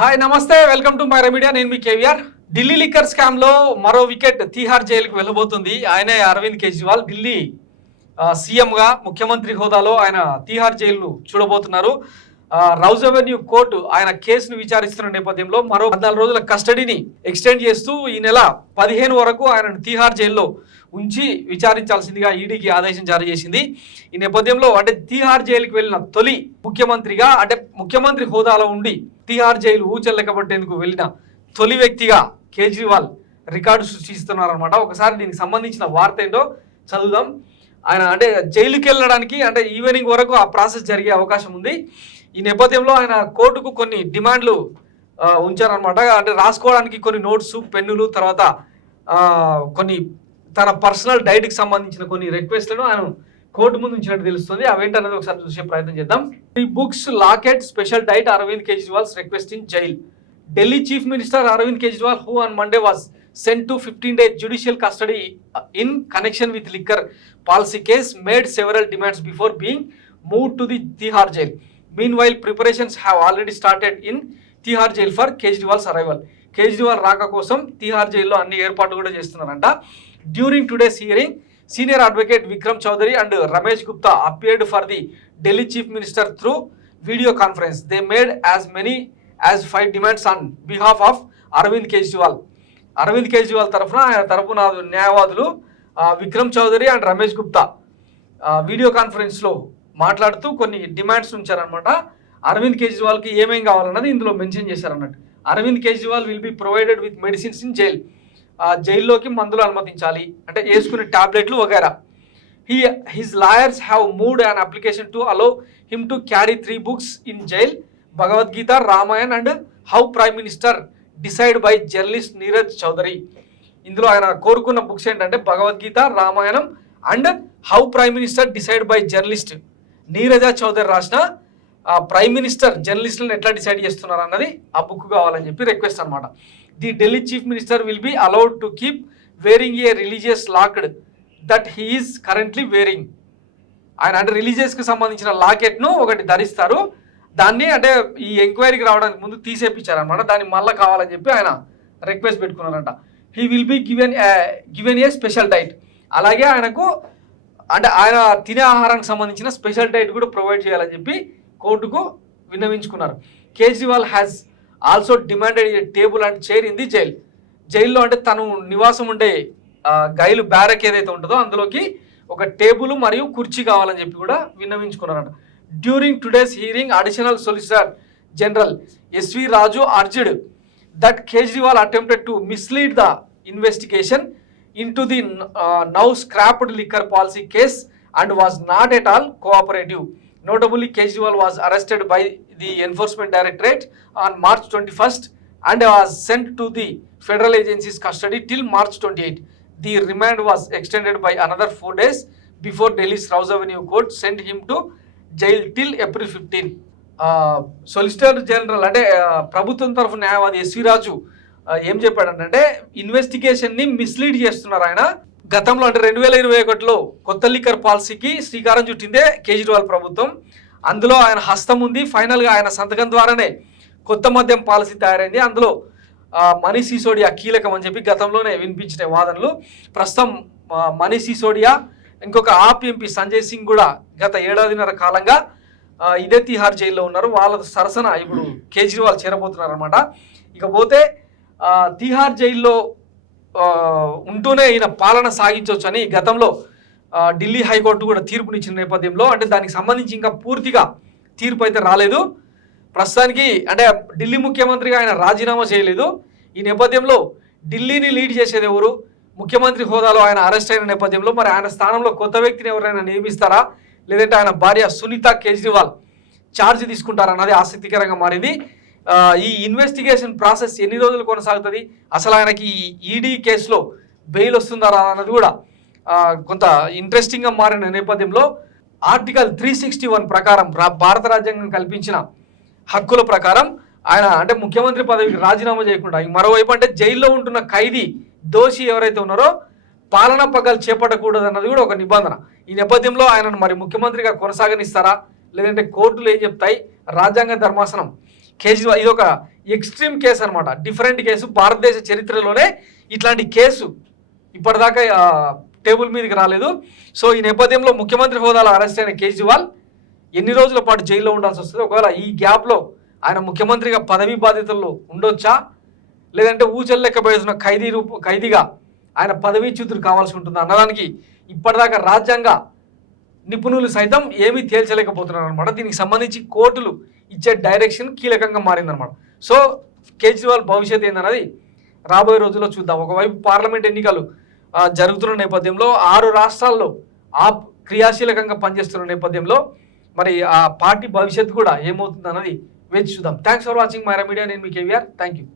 Hi నమస్తే, welcome to Myra media. నేను మీ కేవీఆర్. ఢిల్లీ లిక్కర్ స్కామ్ లో మరో వికెట్ తీహార్ జైలుకు వెళ్ళబోతుంది. ఆయనే అరవింద్ కేజ్రీవాల్. ఢిల్లీ సీఎం గా ముఖ్యమంత్రి హోదాలో ఆయన తీహార్ జైలు చూడబోతున్నారు. రౌజ్ అవెన్యూ కోర్టు ఆయన కేసును విచారిస్తున్న నేపథ్యంలో మరో 14 రోజుల కస్టడీని ఎక్స్టెండ్ చేస్తూ ఈ నెల 15 వరకు ఆయనను తీహార్ జైల్లో ఉంచి విచారించాల్సిందిగా ఈడీకి ఆదేశం జారీ చేసింది. ఈ నేపథ్యంలో అంటే తీహార్ జైలుకి వెళ్ళిన తొలి ముఖ్యమంత్రిగా, అంటే ముఖ్యమంత్రి హోదాలో ఉండి తీహార్ జైలు ఊచెల్లకబట్టేందుకు వెళ్ళిన తొలి వ్యక్తిగా కేజ్రీవాల్ రికార్డు సృష్టిస్తున్నారనమాట. ఒకసారి దీనికి సంబంధించిన వార్త ఏంటో చదువుదాం. ఆయన అంటే జైలుకి వెళ్ళడానికి అంటే ఈవినింగ్ వరకు ఆ ప్రాసెస్ జరిగే అవకాశం ఉంది. ఈ నేపథ్యంలో ఆయన కోర్టుకు కొన్ని డిమాండ్లు ఉంచారనమాట. అంటే రాసుకోవడానికి కొన్ని నోట్స్, పెన్నులు, తర్వాత కొన్ని తన పర్సనల్ డైట్కి సంబంధించిన కొన్ని రిక్వెస్ట్లను ఆయన కోర్టు ముందు ఉంచినట్టు తెలుస్తుంది. అవేంటనేది ఒకసారి చూసే ప్రయత్నం చేద్దాం. 3 books locket special diet Arvind Kejriwal's request in jail. Delhi chief minister Arvind Kejriwal who on Monday was sent to 15-day judicial custody in connection with liquor policy case made several demands before being moved to the Tihar jail. Meanwhile, preparations have already started in Tihar jail for Kejriwal's arrival. Kejriwal రాక కోసం తీహార్ జైల్లో అన్ని ఏర్పాట్లు కూడా చేస్తున్నారంట. During today's hearing, senior advocate Vikram Chaudhary and Ramesh Gupta appeared for the Delhi chief minister through video conference. They made as many as 5 demands on behalf of Arvind Kejriwal. Arvind Kejriwal తరఫున న్యాయవాదులు Vikram Chaudhary and Ramesh Gupta video కాన్ఫరెన్స్లో మాట్లాడుతూ కొన్ని డిమాండ్స్ ఉంచారనమాట. అరవింద్ కేజ్రీవాల్కి ఏమేం కావాలన్నది ఇందులో మెన్షన్ చేశారన్నట్టు. Arvind Kejriwal will be provided with medicines in jail. జైల్లోకి మందులు అనుమతించాలి, అంటే వేసుకునే టాబ్లెట్లు వగైరా. His lawyers have moved an application to allow him to carry 3 books in jail, Bhagavad Gita, Ramayan and how prime minister decide by journalist Neerja Chowdhury. ఇందులో ఆయన కోరుకున్న బుక్స్ ఏంటంటే Bhagavad Gita, Ramayanam and how prime minister decide by journalist Neerja Chowdhury రాసిన ప్రైమ్ మినిస్టర్ జర్నలిస్టులను ఎట్లా decide చేస్తున్నారు అన్నది ఆ book కావాలని చెప్పి రిక్వెస్ట్ అనమాట. The Delhi chief minister will be allowed to keep wearing a religious locket that he is currently wearing. ఆయన అంటే రిలీజియస్కి సంబంధించిన లాకెట్ను ఒకటి ధరిస్తారు. దాన్ని అంటే ఈ ఎంక్వైరీకి రావడానికి ముందు తీసేపించారనమాట. దాన్ని మళ్ళీ కావాలని చెప్పి ఆయన రిక్వెస్ట్ పెట్టుకున్నారంట. He will be given a special diet. అలాగే ఆయనకు అంటే ఆయన తినే ఆహారానికి సంబంధించిన స్పెషల్ డైట్ కూడా ప్రొవైడ్ చేయాలని చెప్పి కోర్టుకు విన్నవించుకున్నారు. Kejriwal has also demanded a table and chair in the jail. జైల్లో అంటే తను నివాసం ఉండే గైలు బ్యారక్ ఏదైతే ఉంటుందో అందులోకి ఒక టేబుల్ మరియు కుర్చీ కావాలని చెప్పి కూడా విన్నవించుకున్నారంట. During today's hearing, Additional Solicitor General S.V. Raju urged that Kejriwal attempted to mislead the investigation into the now scrapped liquor policy case and was not at all cooperative. Notably, Kejriwal was arrested by the Enforcement Directorate on March 21st and was sent to the federal agency's custody till March 28. The remand was extended by another 4 days before Delhi's Rouse Avenue Court sent him to jail till April 15. Solicitor general అంటే ప్రభుత్వం తరఫు న్యాయవాది SV రాజు ఏం చెప్పాడంటే ఇన్వెస్టిగేషన్ని mislead చేస్తున్నారు ఆయన. గతంలో అంటే 2021లో కొత్త లిక్కర్ పాలసీకి శ్రీకారం చుట్టిందే కేజ్రీవాల్ ప్రభుత్వం. అందులో ఆయన హస్తం ఉంది. ఫైనల్గా ఆయన సంతకం ద్వారానే కొత్త మద్యం పాలసీ తయారైంది. అందులో మనీష్ సిసోడియా కీలకం అని చెప్పి గతంలోనే వినిపించిన వాదనలు. ప్రస్తుతం మనీష్ సిసోడియా, ఇంకొక ఆప్ ఎంపీ సంజయ్ సింగ్ కూడా గత 1.5 ఏళ్ల కాలంగా ఇదే తీహార్ జైల్లో ఉన్నారు. వాళ్ళ సరసన ఇప్పుడు కేజ్రీవాల్ చేరబోతున్నారు అనమాట. ఇకపోతే తీహార్ జైల్లో ఉంటూనే ఈయన పాలన సాగించవచ్చు అని గతంలో ఢిల్లీ హైకోర్టు కూడా తీర్పునిచ్చిన నేపథ్యంలో అంటే దానికి సంబంధించి ఇంకా పూర్తిగా తీర్పు అయితే రాలేదు. ప్రస్తుతానికి అంటే ఢిల్లీ ముఖ్యమంత్రిగా ఆయన రాజీనామా చేయలేదు. ఈ నేపథ్యంలో ఢిల్లీని లీడ్ చేసేది ఎవరు? ముఖ్యమంత్రి హోదాలో ఆయన అరెస్ట్ అయిన నేపథ్యంలో మరి ఆయన స్థానంలో కొత్త వ్యక్తిని ఎవరైనా నియమిస్తారా, లేదంటే ఆయన భార్య సునీత కేజ్రీవాల్ ఛార్జ్ తీసుకుంటారా అన్నది ఆసక్తికరంగా మారింది. ఈ ఇన్వెస్టిగేషన్ ప్రాసెస్ ఎన్ని రోజులు కొనసాగుతుంది, అసలు ఆయనకి ఈడీ కేసులో బెయిల్ వస్తుందా అన్నది కూడా కొంత ఇంట్రెస్టింగ్గా మారిన నేపథ్యంలో ఆర్టికల్ 361 ప్రకారం భారత రాజ్యాంగం కల్పించిన హక్కుల ప్రకారం ఆయన అంటే ముఖ్యమంత్రి పదవికి రాజీనామా చేయకుండా, మరోవైపు అంటే జైల్లో ఉంటున్న ఖైదీ దోషి ఎవరైతే ఉన్నారో పాలనా పగ్గాలు చేపట్టకూడదు అన్నది కూడా ఒక నిబంధన. ఈ నేపథ్యంలో ఆయనను మరి ముఖ్యమంత్రిగా కొనసాగనిస్తారా, లేదంటే కోర్టులు ఏం చెప్తాయి, రాజ్యాంగ ధర్మాసనం కేజ్రీవాల్ ఎక్స్ట్రీమ్ కేసు అనమాట, డిఫరెంట్ కేసు. భారతదేశ చరిత్రలోనే ఇట్లాంటి కేసు ఇప్పటిదాకా టేబుల్ మీదకి రాలేదు. సో ఈ నేపథ్యంలో ముఖ్యమంత్రి హోదాలో అరెస్ట్ అయిన కేజ్రీవాల్ ఎన్ని రోజుల పాటు జైల్లో ఉండాల్సి వస్తుంది, ఒకవేళ ఈ గ్యాప్లో ఆయన ముఖ్యమంత్రిగా పదవీ బాధ్యతల్లో ఉండొచ్చా, లేదంటే ఊచలు లెక్క వేసిన ఖైదీగా ఆయన పదవీచ్యుతుడు కావాల్సి ఉంటుందా అన్నదానికి ఇప్పటిదాకా రాజ్యాంగ నిపుణులు సైతం ఏమీ తేల్చలేకపోతున్నారు అనమాట. దీనికి సంబంధించి కోర్టులు ఇచ్చే డైరెక్షన్ కీలకంగా మారిందనమాట. సో కేజ్రీవాల్ భవిష్యత్ ఏందన్నది రాబోయే రోజుల్లో చూద్దాం. ఒకవైపు పార్లమెంట్ ఎన్నికలు జరుగుతున్న నేపథ్యంలో 6 రాష్ట్రాల్లో క్రియాశీలకంగా పనిచేస్తున్న నేపథ్యంలో మరి ఆ పార్టీ భవిష్యత్తు కూడా ఏమవుతుంది అన్నది వేచి చూద్దాం. Thanks for watching Myra media. నేను మీ కేవీఆర్. Thank you.